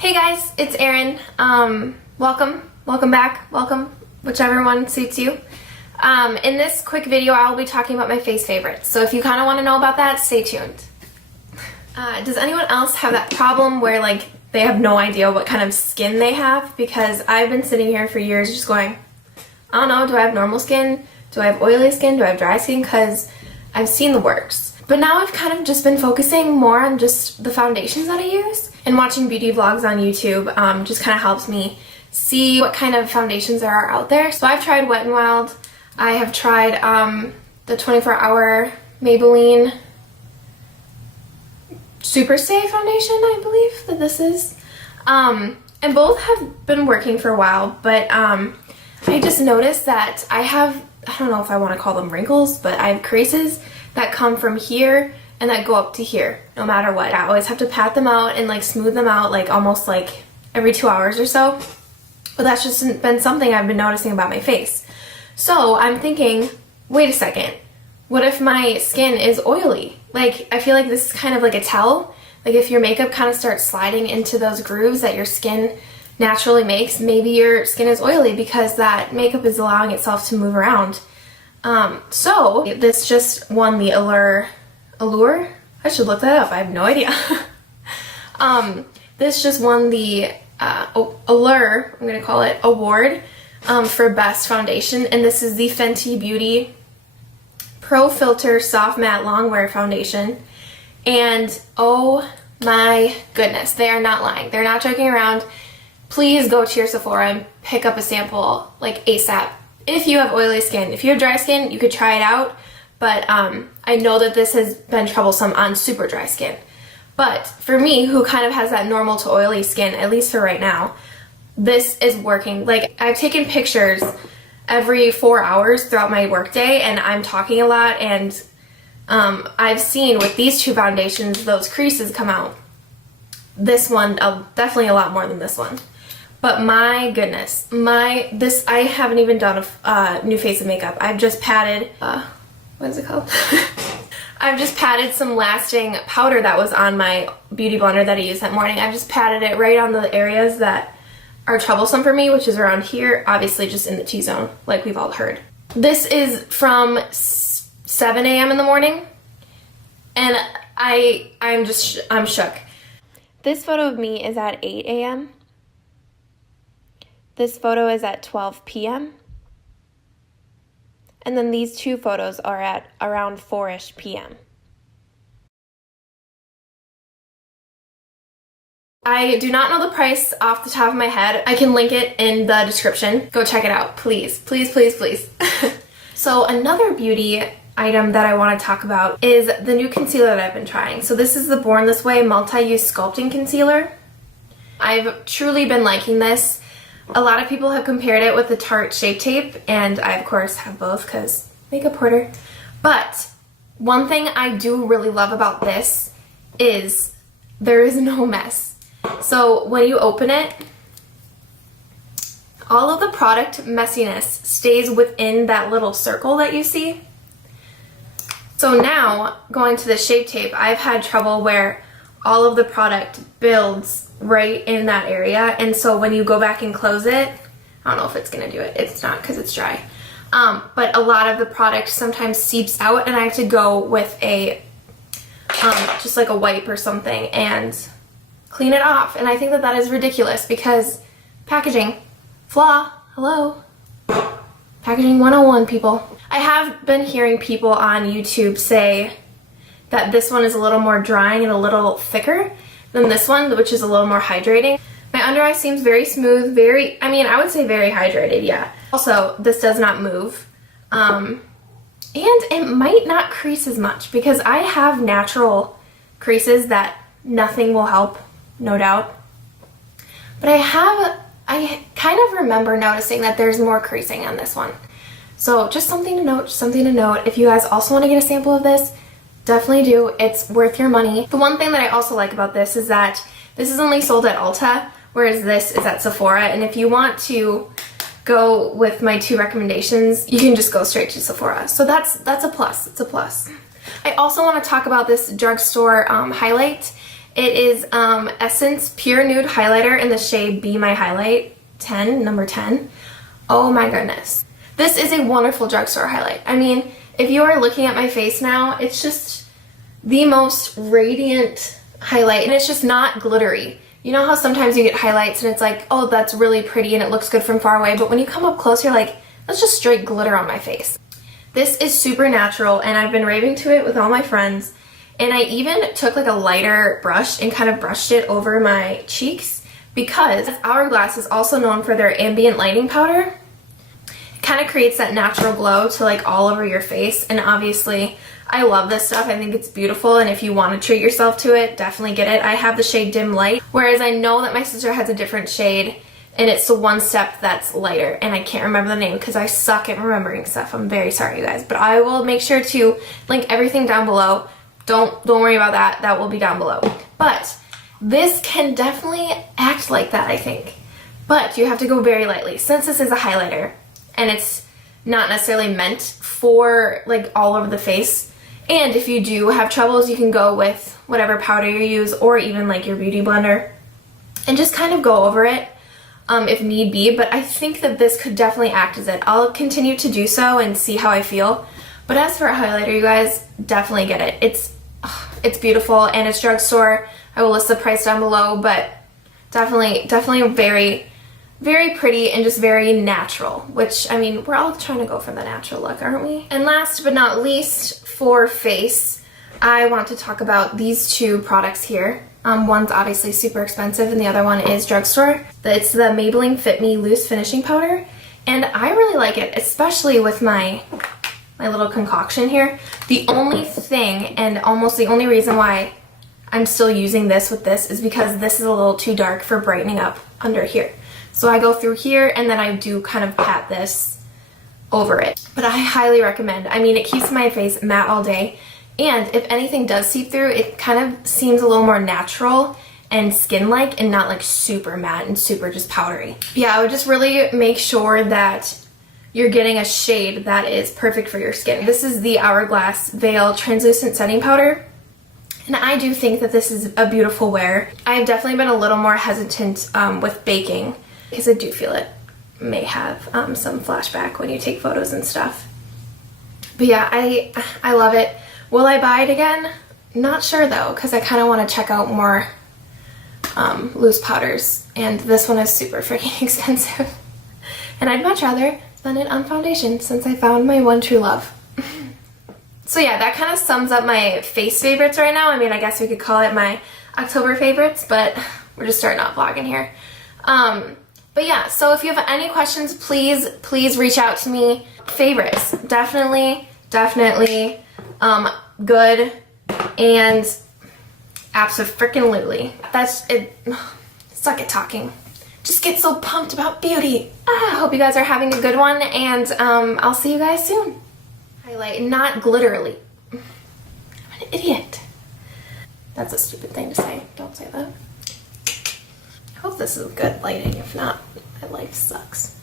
Hey guys, it's Erin. Welcome back, whichever one suits you. In this quick video, I will be talking about my face favorites. So if you kind of want to know about that, stay tuned. Does anyone else have that problem where like they have no idea what kind of skin they have? Because I've been sitting here for years just going, I don't know, do I have normal skin? Do I have oily skin? Do I have dry skin? Because I've seen the works. But now I've kind of just been focusing more on just the foundations that I use, and watching beauty vlogs on YouTube just kind of helps me see what kind of foundations there are out there. So I've tried Wet n Wild. I have tried the 24-hour Maybelline Super Stay foundation, I believe that this is. And both have been working for a while, but I just noticed that I don't know if I want to call them wrinkles, but I have creases that come from here and that go up to here no matter what. I always have to pat them out and like smooth them out like almost like every 2 hours or so. But that's just been something I've been noticing about my face. So I'm thinking, wait a second, what if my skin is oily? Like, I feel like this is kind of like a tell. Like if your makeup kind of starts sliding into those grooves that your skin naturally makes, maybe your skin is oily because that makeup is allowing itself to move around. So this just won the Allure? I should look that up, I have no idea. This just won the Allure, I'm gonna call it, award for best foundation, and this is the Fenty Beauty Pro Filt'r Soft Matte Longwear Foundation. And oh my goodness, they are not lying. They're not joking around. Please go to your Sephora and pick up a sample like ASAP. If you have oily skin. If you have dry skin, you could try it out, but I know that this has been troublesome on super dry skin. But for me, who kind of has that normal to oily skin, at least for right now, this is working. Like, I've taken pictures every 4 hours throughout my workday, and I'm talking a lot, and I've seen with these two foundations, those creases come out. This one, definitely a lot more than this one. But my goodness, I haven't even done a new face of makeup. I've just patted, what is it called? I've just patted some lasting powder that was on my beauty blender that I used that morning. I've just patted it right on the areas that are troublesome for me, which is around here, obviously just in the T-zone, like we've all heard. This is from 7 a.m. in the morning, and I'm shook. This photo of me is at 8 a.m. This photo is at 12 p.m. And then these two photos are at around 4-ish p.m. I do not know the price off the top of my head. I can link it in the description. Go check it out, please, please, please, please. So another beauty item that I want to talk about is the new concealer that I've been trying. So this is the Born This Way Multi-Use Sculpting Concealer. I've truly been liking this. A lot of people have compared it with the Tarte Shape Tape, and I of course have both because makeup hoarder. But one thing I do really love about this is there is no mess. So when you open it, all of the product messiness stays within that little circle that you see. So now, going to the Shape Tape, I've had trouble where all of the product builds right in that area, and so when you go back and close it, I don't know if it's gonna do it. It's not because it's dry. But a lot of the product sometimes seeps out, and I have to go with a just like a wipe or something and clean it off. And I think that that is ridiculous because packaging flaw. Hello. Packaging 101, people. I have been hearing people on YouTube say that this one is a little more drying and a little thicker than this one, which is a little more hydrating. My under eye seems very smooth, I would say very hydrated, yeah. Also, this does not move. And it might not crease as much because I have natural creases that nothing will help, no doubt. But I kind of remember noticing that there's more creasing on this one. So just something to note, If you guys also want to get a sample of this, definitely do. It's worth your money. The one thing that I also like about this is that this is only sold at Ulta, whereas this is at Sephora. And if you want to go with my two recommendations, you can just go straight to Sephora. So that's a plus. It's a plus. I also want to talk about this drugstore highlight, It is Essence PureNude Highlighter in the shade Be My Highlight 10, number 10. Oh my goodness. This is a wonderful drugstore highlight. I mean, if you are looking at my face now, it's just the most radiant highlight, and it's just not glittery. You know how sometimes you get highlights and it's like, oh, that's really pretty and it looks good from far away, but when you come up close, you're like, that's just straight glitter on my face. This is super natural, and I've been raving to it with all my friends, and I even took like a lighter brush and kind of brushed it over my cheeks because Hourglass is also known for their Ambient lighting powder. It kind of creates that natural glow to like all over your face, and obviously I love this stuff. I think it's beautiful, and if you want to treat yourself to it, definitely get it. I have the shade Dim Light, whereas I know that my sister has a different shade, and it's the one step that's lighter, and I can't remember the name because I suck at remembering stuff. I'm very sorry, you guys, but I will make sure to link everything down below. Don't worry about that. That will be down below. But this can definitely act like that, I think. But you have to go very lightly since this is a highlighter, and it's not necessarily meant for like all over the face. And if you do have troubles, you can go with whatever powder you use or even like your beauty blender and just kind of go over it if need be. But I think that this could definitely act as it. I'll continue to do so and see how I feel. But as for a highlighter, you guys, definitely get it. It's beautiful, and it's drugstore. I will list the price down below, but definitely very, very pretty and just very natural, which, I mean, we're all trying to go for the natural look, aren't we? And last but not least, for face, I want to talk about these two products here. One's obviously super expensive, and the other one is drugstore. It's the Maybelline Fit Me Loose Finishing Powder, and I really like it, especially with my little concoction here. The only thing, and almost the only reason why I'm still using this with this, is because this is a little too dark for brightening up under here. So I go through here, and then I do kind of pat this over it. But I highly recommend. I mean, it keeps my face matte all day, and if anything does seep through, it kind of seems a little more natural and skin-like and not like super matte and super just powdery. Yeah, I would just really make sure that you're getting a shade that is perfect for your skin. This is the Hourglass Veil Translucent Setting Powder, and I do think that this is a beautiful wear. I've definitely been a little more hesitant with baking because I do feel it may have some flashback when you take photos and stuff. But yeah, I love it. Will I buy it again? Not sure though, because I kind of want to check out more loose powders, and this one is super freaking expensive. And I'd much rather spend it on foundation since I found my one true love. So yeah, that kind of sums up my face favorites right now. I mean, I guess we could call it my October favorites, but we're just starting off vlogging here. But yeah, so if you have any questions, please reach out to me. Favorites, definitely good, and abso-freaking-lutely. That's it. Suck at talking. Just get so pumped about beauty. I hope you guys are having a good one, and I'll see you guys soon. Highlight, not glitterily. I'm an idiot. That's a stupid thing to say. Don't say that. I hope this is good lighting. If not, my life sucks.